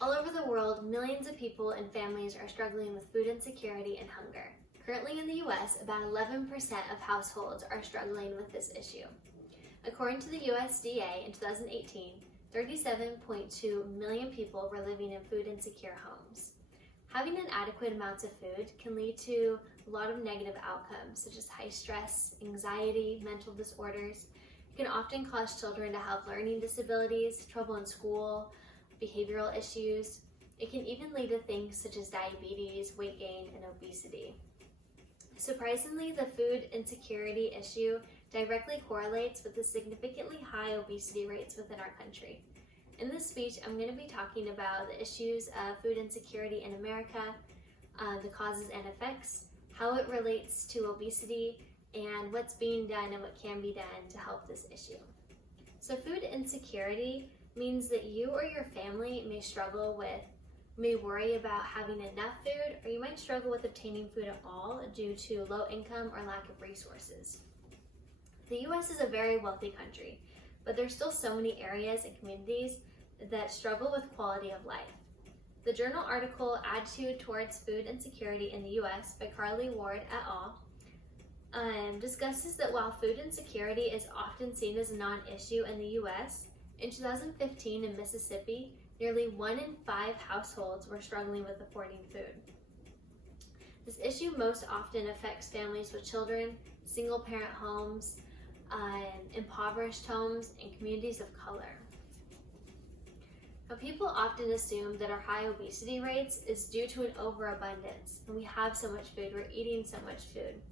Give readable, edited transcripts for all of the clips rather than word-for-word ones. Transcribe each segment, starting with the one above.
All over the world, millions of people and families are struggling with food insecurity and hunger. Currently in the US, about 11% of households are struggling with this issue. According to the USDA in 2018, 37.2 million people were living in food insecure homes. Having inadequate amounts of food can lead to a lot of negative outcomes, such as high stress, anxiety, mental disorders. It can often cause children to have learning disabilities, trouble in school, behavioral issues. It can even lead to things such as diabetes, weight gain, and obesity. Surprisingly, the food insecurity issue directly correlates with the significantly high obesity rates within our country. In this speech, I'm going to be talking about the issues of food insecurity in America, the causes and effects, how it relates to obesity, and what's being done and what can be done to help this issue. So food insecurity means that you or your family may worry about having enough food, or you might struggle with obtaining food at all due to low income or lack of resources. The US is a very wealthy country, but there's still so many areas and communities that struggle with quality of life. The journal article Attitude Towards Food Insecurity in the US by Carly Ward et al. Discusses that while food insecurity is often seen as a non-issue in the US, in 2015 in Mississippi, nearly 1 in 5 households were struggling with affording food. This issue most often affects families with children, single-parent homes, impoverished homes, and communities of color. Now, people often assume that our high obesity rates is due to an overabundance, and we have so much food, we're eating so much food.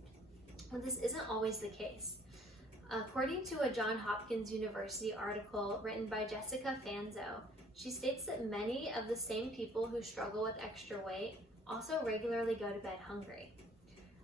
But this isn't always the case. According to a Johns Hopkins University article written by Jessica Fanzo, she states that many of the same people who struggle with extra weight also regularly go to bed hungry.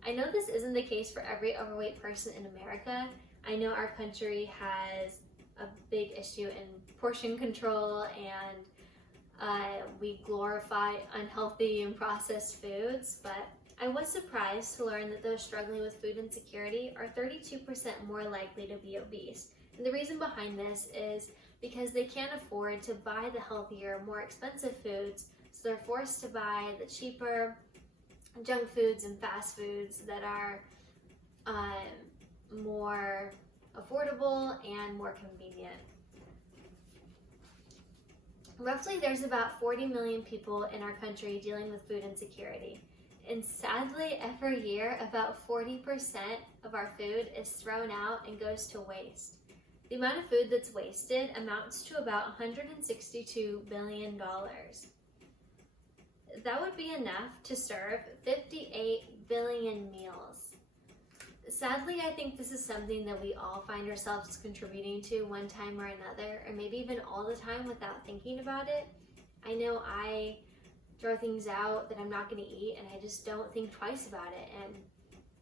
I know this isn't the case for every overweight person in America. I know our country has a big issue in portion control, and we glorify unhealthy and processed foods, but I was surprised to learn that those struggling with food insecurity are 32% more likely to be obese. And the reason behind this is because they can't afford to buy the healthier, more expensive foods, so they're forced to buy the cheaper junk foods and fast foods that are more affordable and more convenient. Roughly, there's about 40 million people in our country dealing with food insecurity. And sadly, every year, about 40% of our food is thrown out and goes to waste. The amount of food that's wasted amounts to about $162 billion. That would be enough to serve 58 billion meals. Sadly, I think this is something that we all find ourselves contributing to one time or another, or maybe even all the time without thinking about it. I know I throw things out that I'm not going to eat, and I just don't think twice about it. And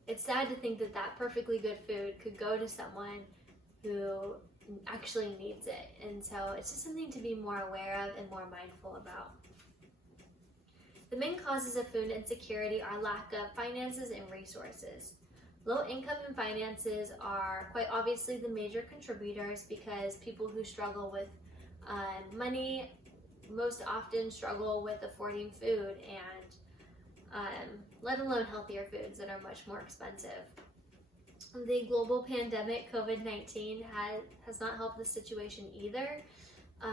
it's sad to think that that perfectly good food could go to someone who actually needs it. And so it's just something to be more aware of and more mindful about. The main causes of food insecurity are lack of finances and resources. Low income and finances are quite obviously the major contributors, because people who struggle with money most often struggle with affording food, and let alone healthier foods that are much more expensive. The global pandemic, COVID-19, has not helped the situation either.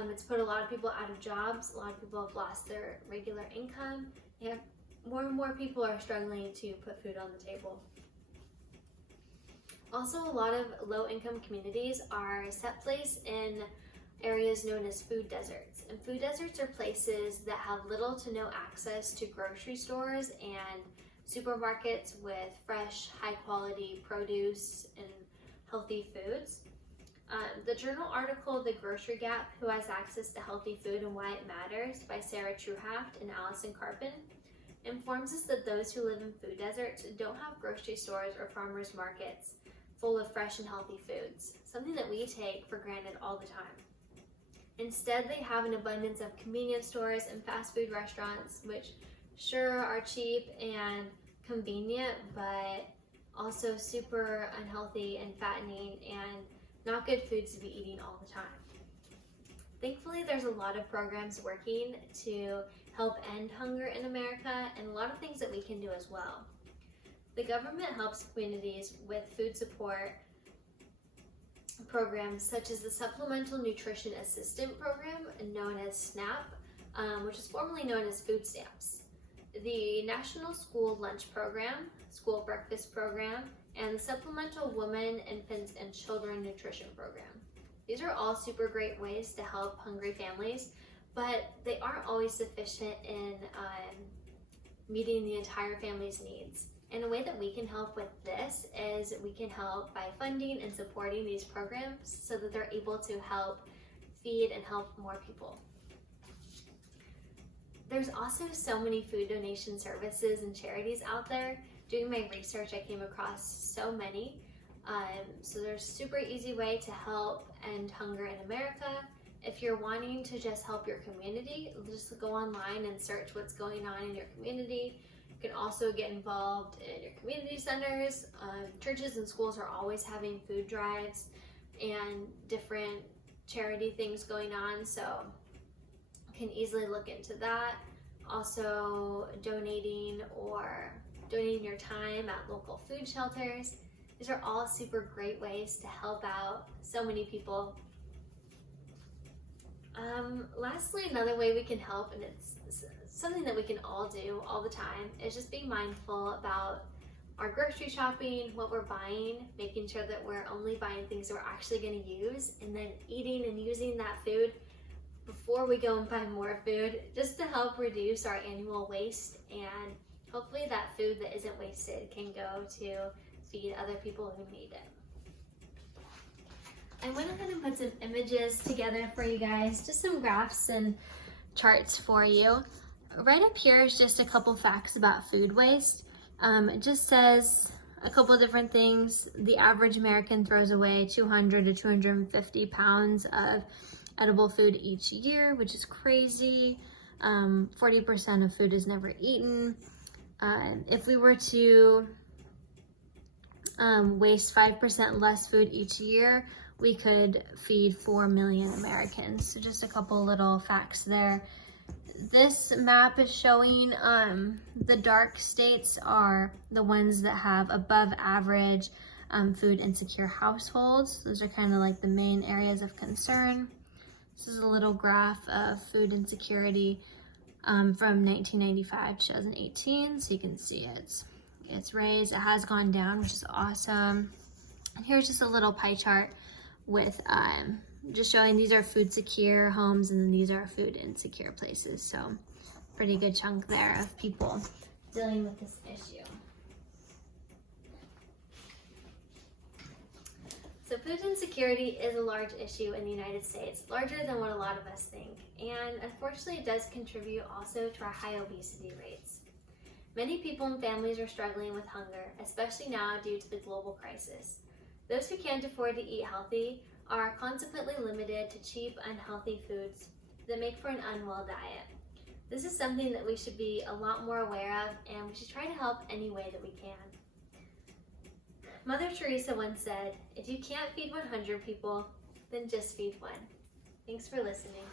It's put a lot of people out of jobs, a lot of people have lost their regular income, and more and more people are struggling to put food on the table. Also, a lot of low-income communities are set place in areas known as food deserts. And food deserts are places that have little to no access to grocery stores and supermarkets with fresh, high-quality produce and healthy foods. The journal article, The Grocery Gap, Who Has Access to Healthy Food and Why It Matters, by Sarah Truhaft and Allison Carpin, informs us that those who live in food deserts don't have grocery stores or farmers markets full of fresh and healthy foods, something that we take for granted all the time. Instead, they have an abundance of convenience stores and fast food restaurants, which sure are cheap and convenient, but also super unhealthy and fattening and not good foods to be eating all the time. Thankfully, there's a lot of programs working to help end hunger in America, and a lot of things that we can do as well. The government helps communities with food support programs such as the Supplemental Nutrition Assistance Program, known as SNAP, which is formerly known as food stamps, the National School Lunch Program, School Breakfast Program, and the Supplemental Women, Infants, and Children Nutrition Program. These are all super great ways to help hungry families, but they aren't always sufficient in meeting the entire family's needs. And a way that we can help with this is we can help by funding and supporting these programs so that they're able to help feed and help more people. There's also so many food donation services and charities out there. Doing my research, I came across so many. So there's a super easy way to help end hunger in America. If you're wanting to just help your community, just go online and search what's going on in your community. You can also get involved in your community centers. Churches and schools are always having food drives and different charity things going on, so you can easily look into that. Also donating your time at local food shelters. These are all super great ways to help out so many people. Lastly, another way we can help, and it's something that we can all do all the time, is just being mindful about our grocery shopping, what we're buying, making sure that we're only buying things that we're actually going to use, and then eating and using that food before we go and buy more food, just to help reduce our annual waste, and hopefully that food that isn't wasted can go to feed other people who need it. I went ahead and put some images together for you guys, just some graphs and charts for you. Right up here is just a couple facts about food waste. It just says a couple different things. The average American throws away 200 to 250 pounds of edible food each year, which is crazy. 40% of food is never eaten. If we were to waste 5% less food each year, we could feed 4 million Americans. So just a couple little facts there. This map is showing the dark states are the ones that have above average food insecure households. Those are kind of like the main areas of concern. This is a little graph of food insecurity from 1995 to 2018. So you can see it's raised. It has gone down, which is awesome. And here's just a little pie chart with just showing these are food secure homes and then these are food insecure places. So pretty good chunk there of people dealing with this issue. So food insecurity is a large issue in the United States, larger than what a lot of us think. And unfortunately, it does contribute also to our high obesity rates. Many people and families are struggling with hunger, especially now due to the global crisis. Those who can't afford to eat healthy are consequently limited to cheap, unhealthy foods that make for an unwell diet. This is something that we should be a lot more aware of, and we should try to help any way that we can. Mother Teresa once said, "If you can't feed 100 people, then just feed one." Thanks for listening.